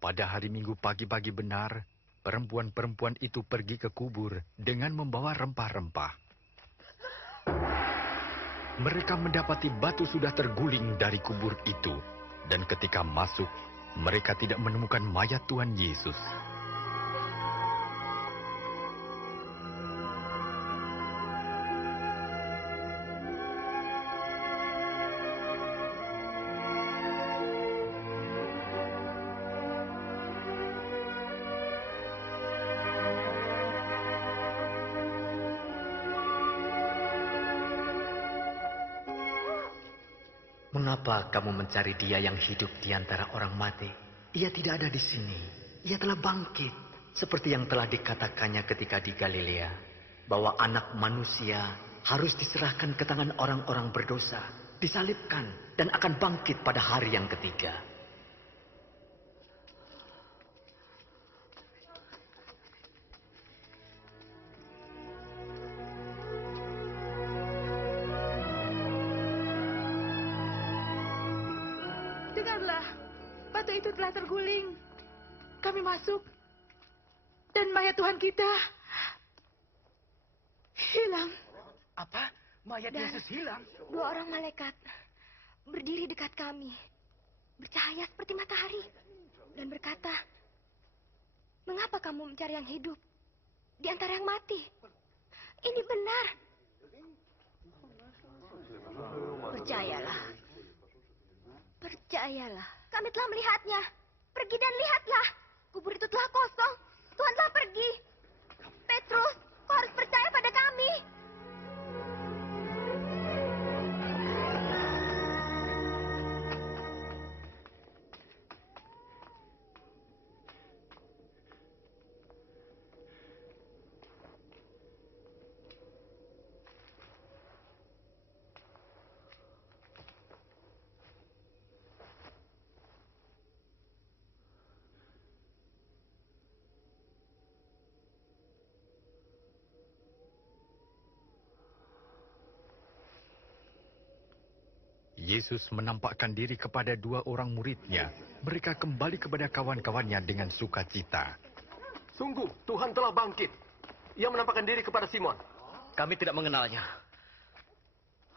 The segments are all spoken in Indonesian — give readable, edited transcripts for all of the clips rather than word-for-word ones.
Pada hari Minggu pagi-pagi benar, perempuan-perempuan itu pergi ke kubur dengan membawa rempah-rempah. Mereka mendapati batu sudah terguling dari kubur itu, dan ketika masuk, mereka tidak menemukan mayat Tuhan Yesus. Mengapa kamu mencari dia yang hidup di antara orang mati? Ia tidak ada di sini. Ia telah bangkit. Seperti yang telah dikatakannya ketika di Galilea, bahwa anak manusia harus diserahkan ke tangan orang-orang berdosa, disalibkan, dan akan bangkit pada hari yang ketiga. Batu itu telah terguling. Kami masuk. Dan mayat Tuhan kita hilang. Apa? Mayat Yesus hilang? 2 orang malaikat berdiri dekat kami, bercahaya seperti matahari, dan berkata, "Mengapa kamu mencari yang hidup di antara yang mati? Ini benar. Percayalah. Percayalah. Kami telah melihatnya. Pergi dan lihatlah. Kubur itu telah kosong. Tuhan telah pergi. Petrus, kau harus percaya pada kami." Yesus menampakkan diri kepada 2 orang muridnya. Mereka kembali kepada kawan-kawannya dengan sukacita. Sungguh, Tuhan telah bangkit. Ia menampakkan diri kepada Simon. Kami tidak mengenalnya.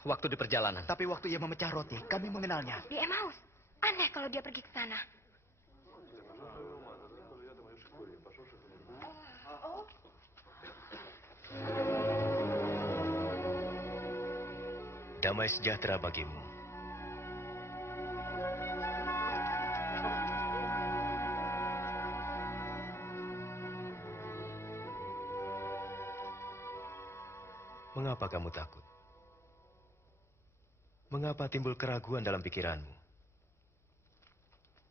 Waktu di perjalanan. Tapi waktu ia memecah roti, kami mengenalnya. Di Emmaus. Aneh kalau dia pergi ke sana. Damai sejahtera bagimu. Mengapa kamu takut? Mengapa timbul keraguan dalam pikiranmu?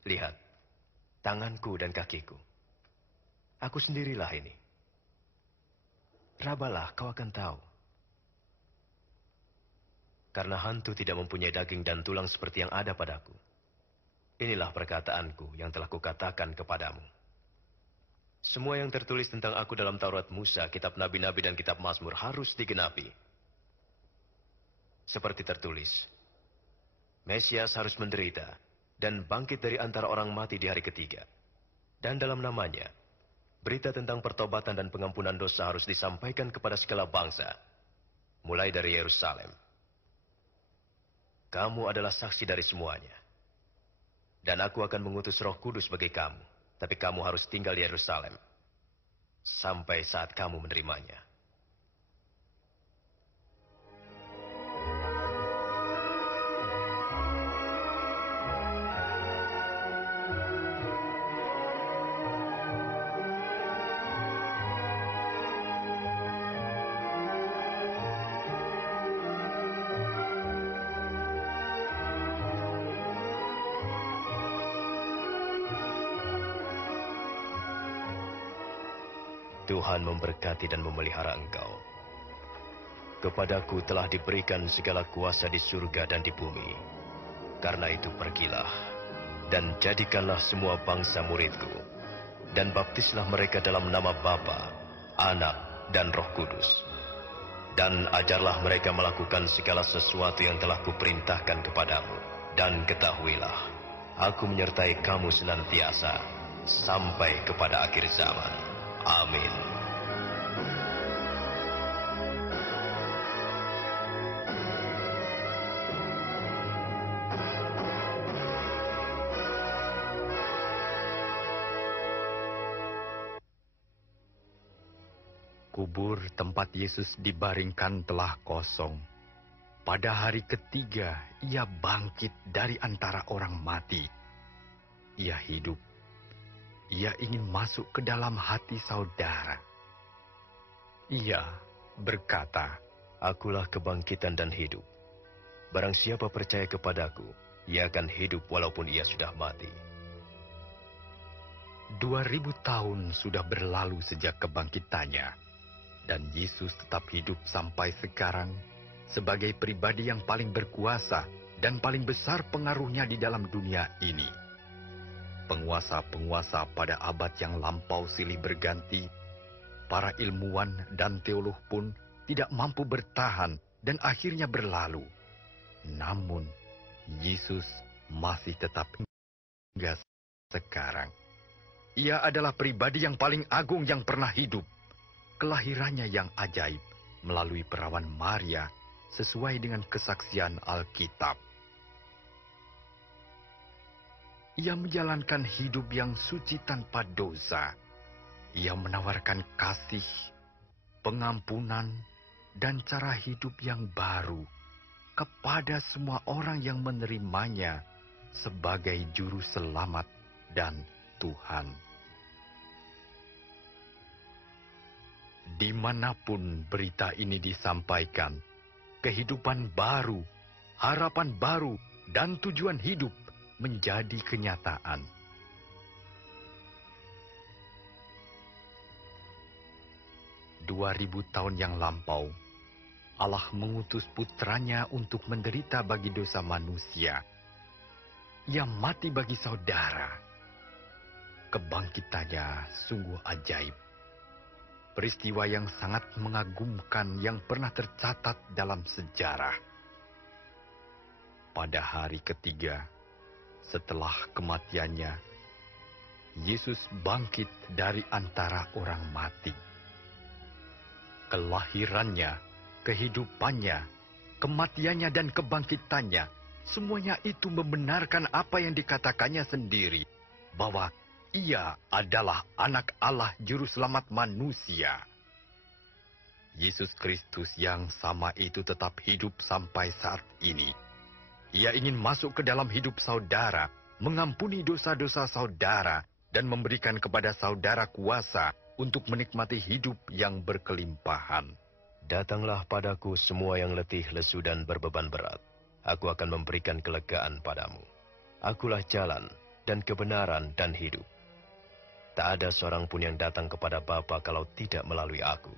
Lihat, tanganku dan kakiku. Aku sendirilah ini. Rabalah, kau akan tahu. Karena hantu tidak mempunyai daging dan tulang seperti yang ada padaku. Inilah perkataanku yang telah kukatakan kepadamu. Semua yang tertulis tentang aku dalam Taurat Musa, kitab Nabi-Nabi dan kitab Mazmur harus digenapi. Seperti tertulis, Mesias harus menderita dan bangkit dari antara orang mati di hari ketiga. Dan dalam namanya, berita tentang pertobatan dan pengampunan dosa harus disampaikan kepada segala bangsa, mulai dari Yerusalem. Kamu adalah saksi dari semuanya. Dan aku akan mengutus Roh Kudus bagi kamu. Tapi kamu harus tinggal di Yerusalem sampai saat kamu menerimanya. Tuhan memberkati dan memelihara engkau. Kepadaku telah diberikan segala kuasa di surga dan di bumi. Karena itu pergilah, dan jadikanlah semua bangsa muridku, dan baptislah mereka dalam nama Bapa, Anak, dan Roh Kudus. Dan ajarlah mereka melakukan segala sesuatu yang telah kuperintahkan kepadamu. Dan ketahuilah, aku menyertai kamu senantiasa sampai kepada akhir zaman. Amin. Kubur tempat Yesus dibaringkan telah kosong. Pada hari ketiga, ia bangkit dari antara orang mati. Ia hidup. Ia ingin masuk ke dalam hati saudara. Ia berkata, Akulah kebangkitan dan hidup. Barang siapa percaya kepadaku, ia akan hidup walaupun ia sudah mati. 2000 tahun sudah berlalu sejak kebangkitannya. Dan Yesus tetap hidup sampai sekarang sebagai pribadi yang paling berkuasa dan paling besar pengaruhnya di dalam dunia ini. Penguasa-penguasa pada abad yang lampau silih berganti, para ilmuwan dan teolog pun tidak mampu bertahan dan akhirnya berlalu. Namun, Yesus masih tetap hingga sekarang. Ia adalah pribadi yang paling agung yang pernah hidup. Kelahirannya yang ajaib melalui perawan Maria sesuai dengan kesaksian Alkitab. Ia menjalankan hidup yang suci tanpa dosa. Ia menawarkan kasih, pengampunan, dan cara hidup yang baru kepada semua orang yang menerimanya sebagai juru selamat dan Tuhan. Dimanapun berita ini disampaikan, kehidupan baru, harapan baru, dan tujuan hidup menjadi kenyataan. Dua ribu tahun yang lampau, Allah mengutus putranya untuk menderita bagi dosa manusia. Ia mati bagi saudara. Kebangkitannya sungguh ajaib. Peristiwa yang sangat mengagumkan yang pernah tercatat dalam sejarah. Pada hari ketiga, setelah kematiannya, Yesus bangkit dari antara orang mati. Kelahirannya, kehidupannya, kematiannya dan kebangkitannya, semuanya itu membenarkan apa yang dikatakannya sendiri, bahwa Ia adalah anak Allah juru selamat manusia. Yesus Kristus yang sama itu tetap hidup sampai saat ini. Ia ingin masuk ke dalam hidup saudara, mengampuni dosa-dosa saudara, dan memberikan kepada saudara kuasa untuk menikmati hidup yang berkelimpahan. Datanglah padaku semua yang letih, lesu, dan berbeban berat. Aku akan memberikan kelegaan padamu. Akulah jalan dan kebenaran dan hidup. Tak ada seorang pun yang datang kepada Bapa kalau tidak melalui aku.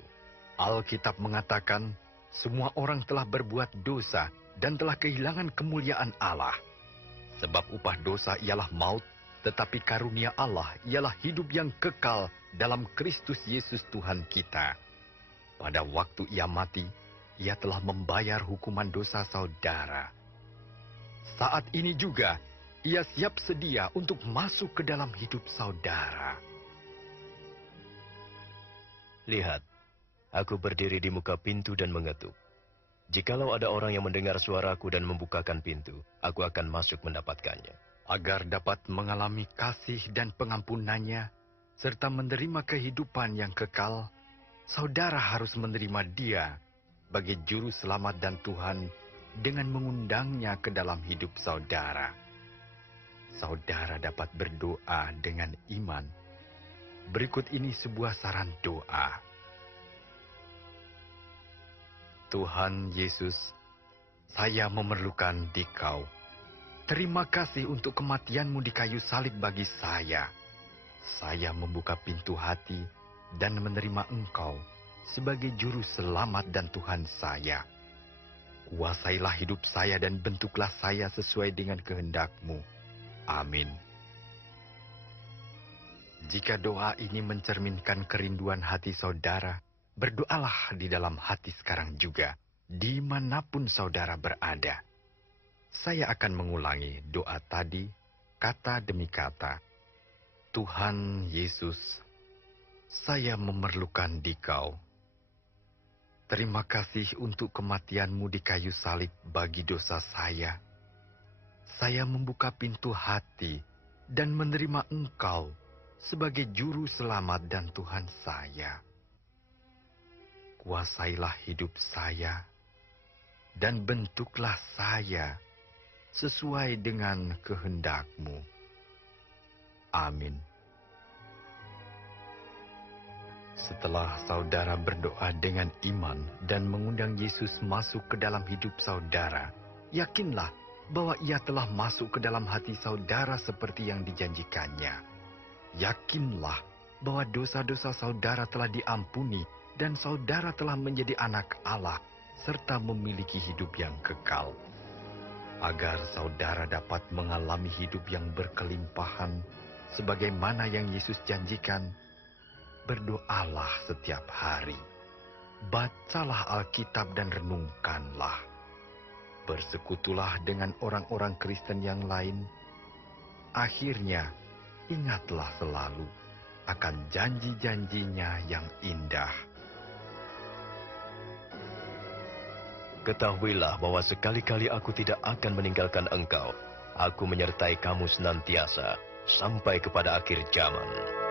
Alkitab mengatakan, semua orang telah berbuat dosa dan telah kehilangan kemuliaan Allah. Sebab upah dosa ialah maut, tetapi karunia Allah ialah hidup yang kekal dalam Kristus Yesus Tuhan kita. Pada waktu Ia mati, Ia telah membayar hukuman dosa saudara. Saat ini juga, Ia siap sedia untuk masuk ke dalam hidup saudara. Lihat, aku berdiri di muka pintu dan mengetuk. Jikalau ada orang yang mendengar suaraku dan membukakan pintu, aku akan masuk mendapatkannya. Agar dapat mengalami kasih dan pengampunannya, serta menerima kehidupan yang kekal, saudara harus menerima Dia sebagai juru selamat dan Tuhan dengan mengundangnya ke dalam hidup saudara. Saudara dapat berdoa dengan iman. Berikut ini sebuah saran doa. Tuhan Yesus, saya memerlukan Dikau. Terima kasih untuk kematian-Mu di kayu salib bagi saya. Saya membuka pintu hati dan menerima Engkau sebagai juru selamat dan Tuhan saya. Kuasailah hidup saya dan bentuklah saya sesuai dengan kehendak-Mu. Amin. Jika doa ini mencerminkan kerinduan hati saudara, berdoalah di dalam hati sekarang juga, dimanapun saudara berada. Saya akan mengulangi doa tadi, kata demi kata. Tuhan Yesus, saya memerlukan Dikau. Terima kasih untuk kematian-Mu di kayu salib bagi dosa saya. Saya membuka pintu hati dan menerima Engkau sebagai juru selamat dan Tuhan saya. Kuasailah hidup saya dan bentuklah saya sesuai dengan kehendak-Mu. Amin. Setelah saudara berdoa dengan iman dan mengundang Yesus masuk ke dalam hidup saudara, yakinlah bahwa Ia telah masuk ke dalam hati saudara seperti yang dijanjikannya. Yakinlah bahwa dosa-dosa saudara telah diampuni dan saudara telah menjadi anak Allah serta memiliki hidup yang kekal. Agar saudara dapat mengalami hidup yang berkelimpahan sebagaimana yang Yesus janjikan, berdoalah setiap hari. Bacalah Alkitab dan renungkanlah. Bersekutulah dengan orang-orang Kristen yang lain. Akhirnya, ingatlah selalu akan janji-janjinya yang indah. Ketahuilah bahwa sekali-kali aku tidak akan meninggalkan engkau. Aku menyertai kamu senantiasa sampai kepada akhir zaman.